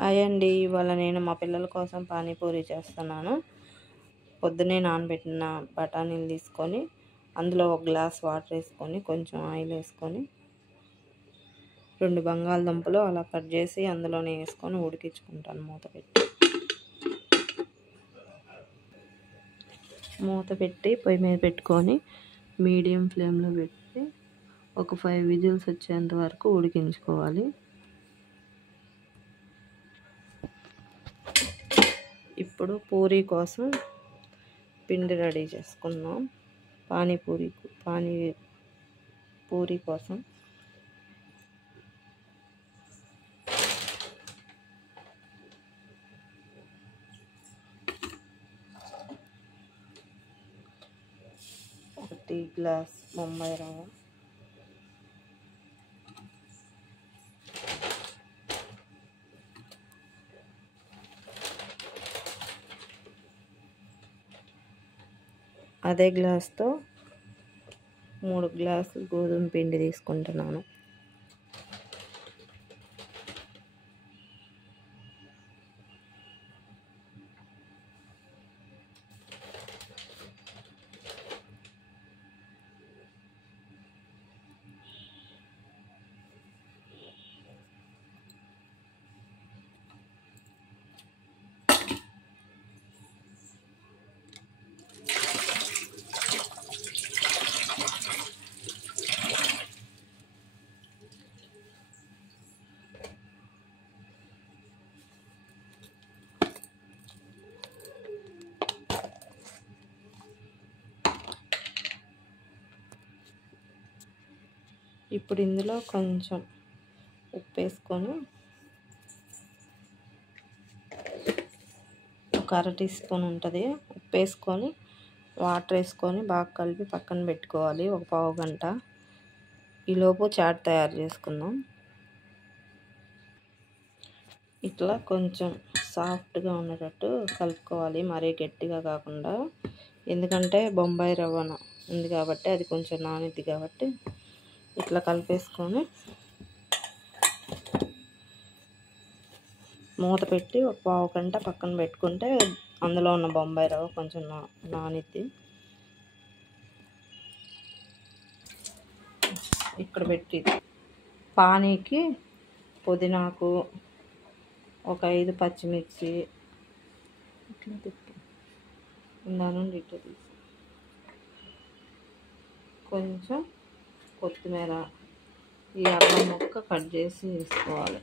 Hi అండి, ఇవాళ నేను మా పిల్లల కోసం పానీపూరి చేస్తున్నాను. పొద్దునే నానబెట్టిన బఠానీలు తీసుకొని అందులో ఒక గ్లాస్ వాటర్ వేసుకొని కొంచెం ఆయిల్ వేసుకొని 2 బంగాళదుంపలు అలా కట్ చేసి అందులోనే వేసుకొని ఉడికించుకుంటాను. మూత పెట్టి పొయ్యి మీద పెట్టుకొని మీడియం ఫ్లేమ్లో పెట్టి ఒక 5 విజిల్స్ వచ్చేంత వరకు ఉడికించుకోవాలి. ఇప్పుడు పూరీ కోసం పిండి రెడీ చేసుకుందాం. పూరీ కోసం ఒక టీ గ్లాస్ బొంబాయి రవ్వ, అదే గ్లాస్తో 3 గ్లాసులు గోధుమ పిండి తీసుకుంటున్నాను. ఇప్పుడు ఇందులో కొంచెం ఉప్పు వేసుకొని ఒక 1/2 టీ స్పూన్ ఉంటుంది. ఉప్పు వేసుకొని వాటర్ వేసుకొని బాగా కలిపి పక్కన పెట్టుకోవాలి ఒక పావు గంట. ఈలోపు చాట్ తయారు చేసుకుందాం. ఇట్లా కొంచెం సాఫ్ట్గా ఉండేటట్టు కలుపుకోవాలి, మరీ గట్టిగా కాకుండా. ఎందుకంటే బొంబాయి రవ్వ ఉంది కాబట్టి అది కొంచెం నానిద్ది కాబట్టి ఇట్లా కలిపేసుకొని మూత పెట్టి ఒక పావు గంట పక్కన పెట్టుకుంటే అందులో ఉన్న బొంబాయి రవ్వ కొంచెం నానిద్ది. ఇక్కడ పెట్టి పానీకి పుదీనాకు ఒక 5 పచ్చిమిర్చి ఇట్లా తిప్పి నుండి ఇట్లా తీసి కొంచెం కొత్తిమీర, ఈ అల్లం ముక్క కట్ చేసి వేసుకోవాలి.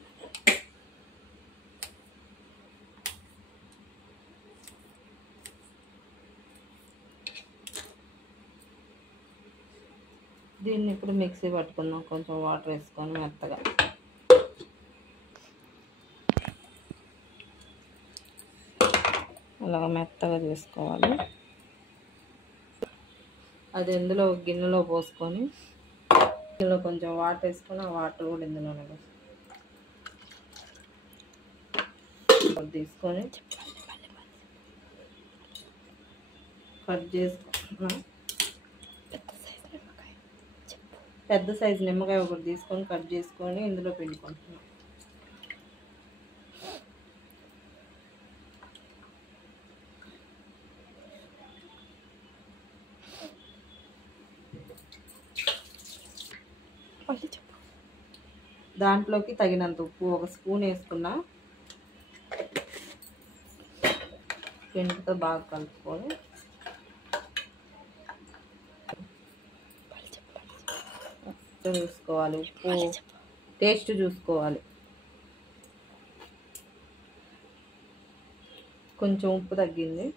దీన్ని ఇప్పుడు మిక్సీ పట్టుకుందాం కొంచెం వాటర్ వేసుకొని మెత్తగా. అలాగ మెత్తగా చేసుకోవాలి. అది ఇందులో గిన్నెలో పోసుకొని ఇందులో కొంచెం వాటర్ వేసుకొని ఆ వాటర్ కూడా ఇందులోనే తీసుకొని కట్ చేసుకున్నా పెద్ద సైజు నిమ్మకాయ ఒకటి తీసుకొని కట్ చేసుకొని ఇందులో పిండుకుంటున్నాం. దాంట్లోకి తగినంత ఉప్పు ఒక స్పూన్ వేసుకున్నా. పిండితో బాగా కలుపుకొని చూసుకోవాలి, ఉప్పు టేస్ట్ చూసుకోవాలి. కొంచెం ఉప్పు తగ్గింది.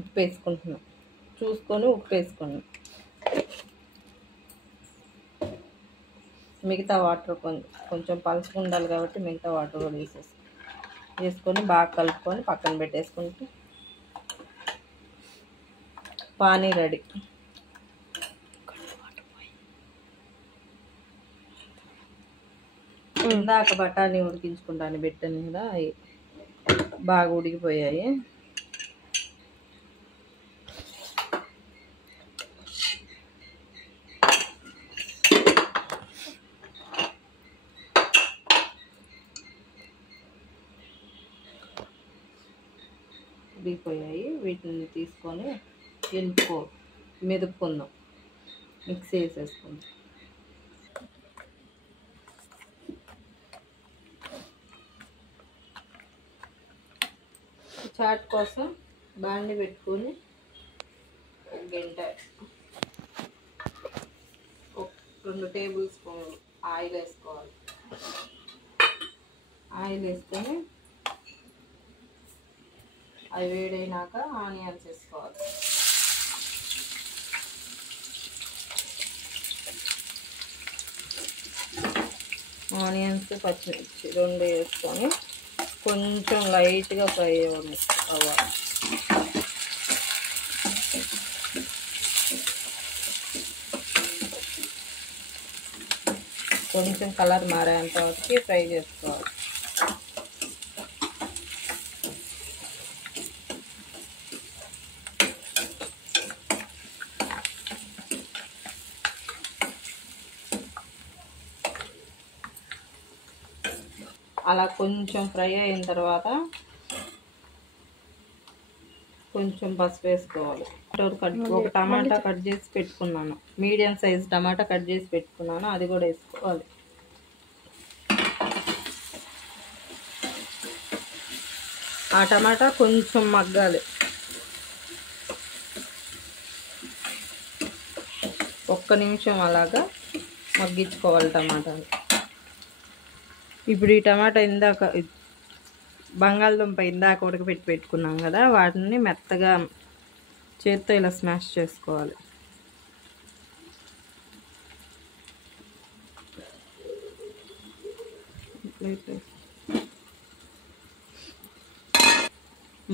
ఉప్పు వేసుకుంటున్నాం, చూసుకొని ఉప్పు వేసుకున్నాం. మిగతా వాటర్ కొంచెం పలుచగా ఉండాలి కాబట్టి మిగతా వాటర్ కూడా వేసుకొని బాగా కలుపుకొని పక్కన పెట్టేసుకుంటే పానీ రెడీ. ఇందాక బఠానీ ఉడికించుకుంటాను పెట్టాను కదా, బాగా ఉడికిపోయాయి. ఉడికిపోయాయి. వీటిని తీసుకొని మెదుపుకుందాం, మిక్సీ వేసేసుకుందాం. చాట్ కోసం బాండి పెట్టుకొని ఒక గంట 2 టేబుల్ స్పూన్లు ఆయిల్ వేసుకోవాలి. ఆయిల్ వేసుకొని అవి వేడైనాక ఆనియన్స్ వేసుకోవాలి. ఆనియన్స్ పచ్చిమిర్చి 2 వేసుకొని కొంచెం లైట్గా ఫ్రై అవ్వాలి. కొంచెం కలర్ మారేంత వరకు ఫ్రై చేసుకోవాలి. అలా కొంచెం ఫ్రై అయిన తర్వాత కొంచెం పసుపు వేసుకోవాలి. ఒక టమాటా కట్ చేసి పెట్టుకున్నాను, మీడియం సైజ్ టమాటా కట్ చేసి పెట్టుకున్నాను, అది కూడా వేసుకోవాలి. ఆ టమాటా కొంచెం మగ్గాలి. ఒక్క నిమిషం అలాగా మగ్గించుకోవాలి టమాటాని. ఇప్పుడు ఈ టమాటా బంగాళదుంప ఇందాక ఉడకపెట్టి పెట్టుకున్నాం కదా, వాటిని మెత్తగా చేత్తో ఇలా స్మాష్ చేసుకోవాలి.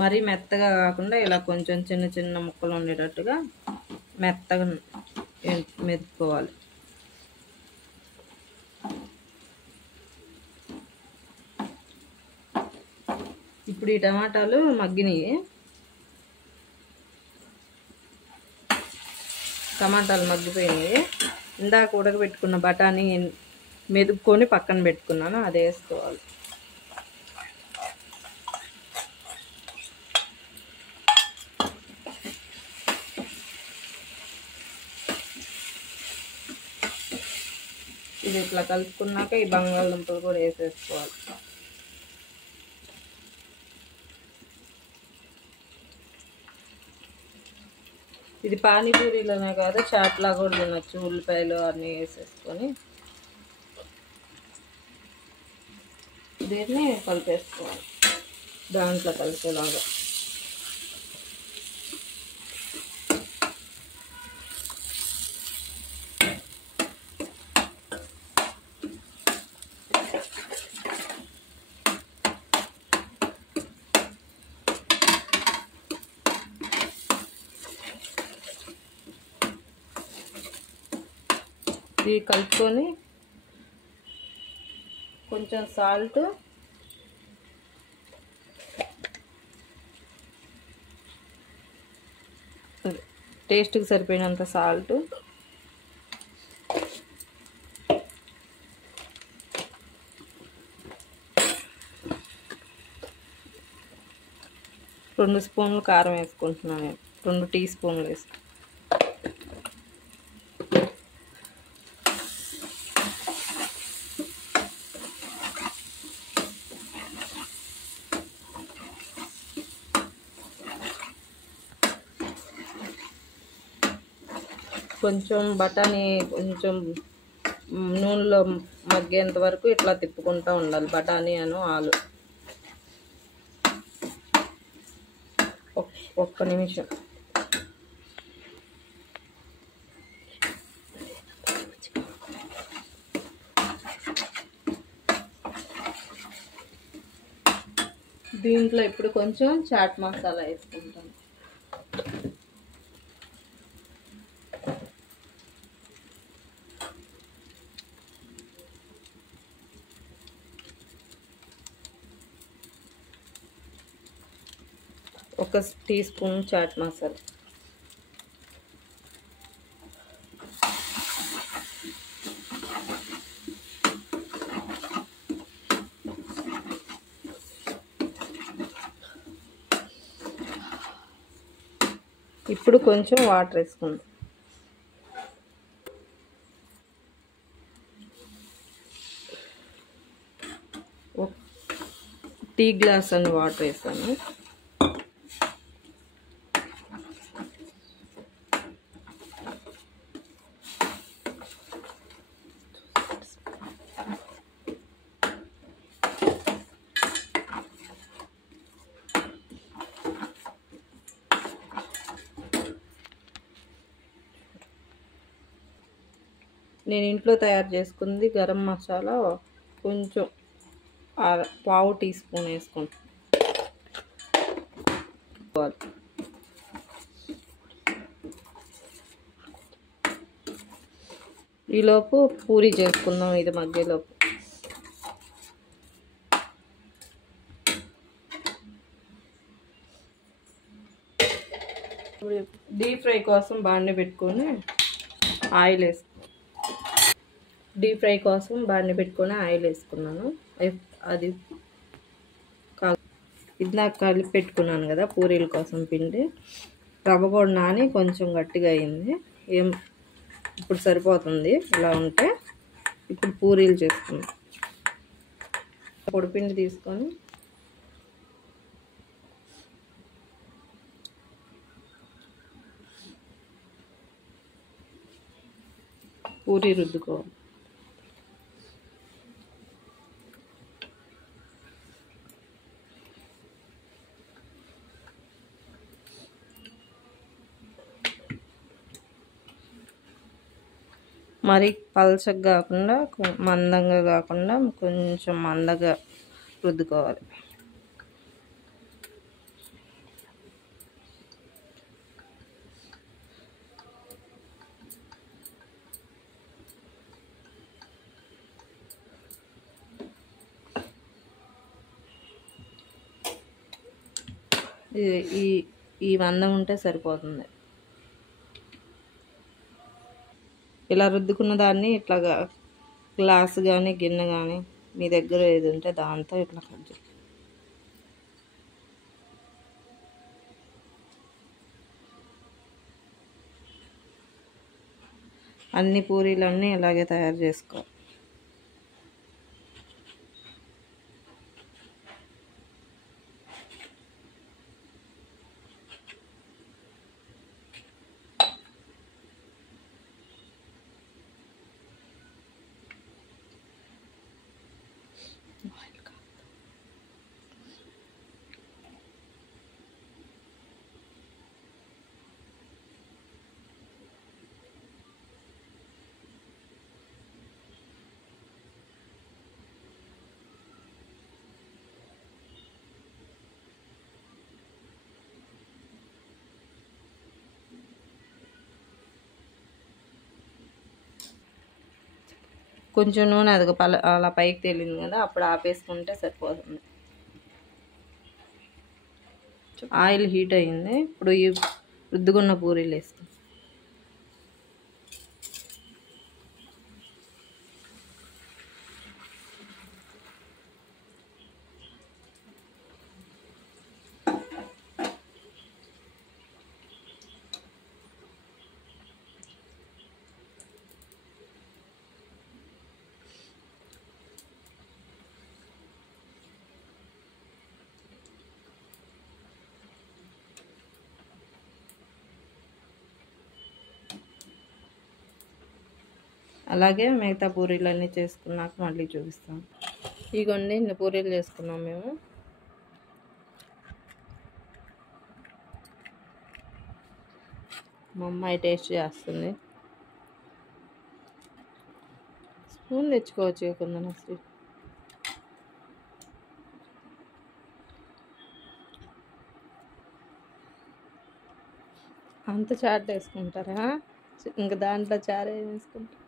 మరీ మెత్తగా కాకుండా ఇలా కొంచెం చిన్న చిన్న ముక్కలు ఉండేటట్టుగా మెత్తగా మెదుపుకోవాలి. ఇప్పుడు ఈ టమాటాలు మగ్గినాయి. టమాటాలు మగ్గిపోయినాయి. ఇందాక ఉడకబెట్టుకున్న బఠానీ మెదుపుకొని పక్కన పెట్టుకున్నాను, అది వేసుకోవాలి. ఇది ఇట్లా కలుపుకున్నాక ఈ బంగాళదుంపలు కూడా వేసేసుకోవాలి. ఇది పానీపూరీలోనే కాదు, చాట్లా కూడా తినచ్చు. ఉల్లిపాయలు అన్నీ వేసేసుకొని దీన్ని కలిపేసుకోవాలి దాంట్లో కలిపేలాగా. ఇది కలుపుకొని కొంచెం సాల్ట్, టేస్ట్కి సరిపోయినంత సాల్ట్, రెండు స్పూన్లు కారం వేసుకుంటున్నాను నేను, 2 టీ స్పూన్లు వేసుకుంటాను. కొంచెం బఠానీ కొంచెం నూనెలో మగ్గేంత వరకు ఇట్లా తిప్పుకుంటూ ఉండాలి. బఠానీ ఆలు ఒక్క నిమిషం. దీంట్లో ఇప్పుడు కొంచెం చాట్ మసాలా వేసుకుంటాను. 1 టీ స్పూన్ చాట్ మసాలా, ఇప్పుడు కొంచెం వాటర్ వేసుకుందాం. టీ గ్లాస్ అని వాటర్ వేసాను. నేను ఇంట్లో తయారు చేసుకుంది గరం మసాలా కొంచెం పావు టీ స్పూన్ వేసుకుంటాను. ఈలోపు పూరి చేసుకుందాం. ఇది మధ్యలోపు డీప్ ఫ్రై కోసం బాండి పెట్టుకొని ఆయిల్ వేసుకున్నాను. అది ఇందాక కలిపి పెట్టుకున్నాను కదా పూరీల కోసం పిండి, రవ్వ కూడా నాని కొంచెం గట్టిగా అయింది. ఇప్పుడు సరిపోతుంది. ఇలా ఉంటే ఇప్పుడు పూరీలు చేసుకుందాం. పొడిపిండి తీసుకొని పూరీ రుద్దుకోవాలి. మరి పలచగా కాకుండా మందంగా కాకుండా కొంచెం మందగా రుద్దుకోవాలి. ఈ మందం ఉంటే సరిపోతుంది. ఇలా రుద్దుకున్న దాన్ని ఇట్లాగా గ్లాస్ కానీ గిన్నె కానీ మీ దగ్గర ఏది ఉంటే దాంతో ఇట్లా కట్ చేయాలి. అన్ని పూరీలన్నీ ఇలాగే తయారు చేసుకోవాలి. కొంచెం నూనె అది అలా పైకి తేలింది కదా, అప్పుడు ఆపేసుకుంటే సరిపోతుంది. ఆయిల్ హీట్ అయింది. ఇప్పుడు ఈ రుద్దుకున్న పూరీలు వేస్తాం. అలాగే మిగతా పూరీలన్నీ చేసుకున్నాక మళ్ళీ చూపిస్తాం. ఇగోండి ఇన్ని పూరీలు చేసుకున్నాం మేము. మా అమ్మాయి టేస్ట్ చేస్తుంది. స్పూన్ తెచ్చుకోవచ్చు కొందరు అసలు. అంత చాట్ వేసుకుంటారా? ఇంకా దాంట్లో చారు ఏం వేసుకుంటారు?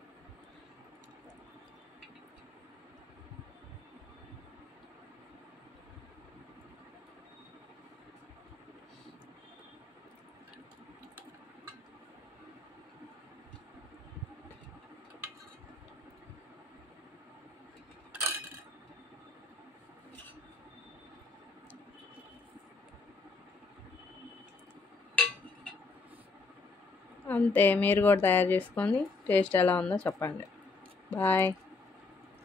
అంతే, మీరు కూడా తయారు చేసుకొని టేస్ట్ ఎలా ఉందో చెప్పండి. బాయ్.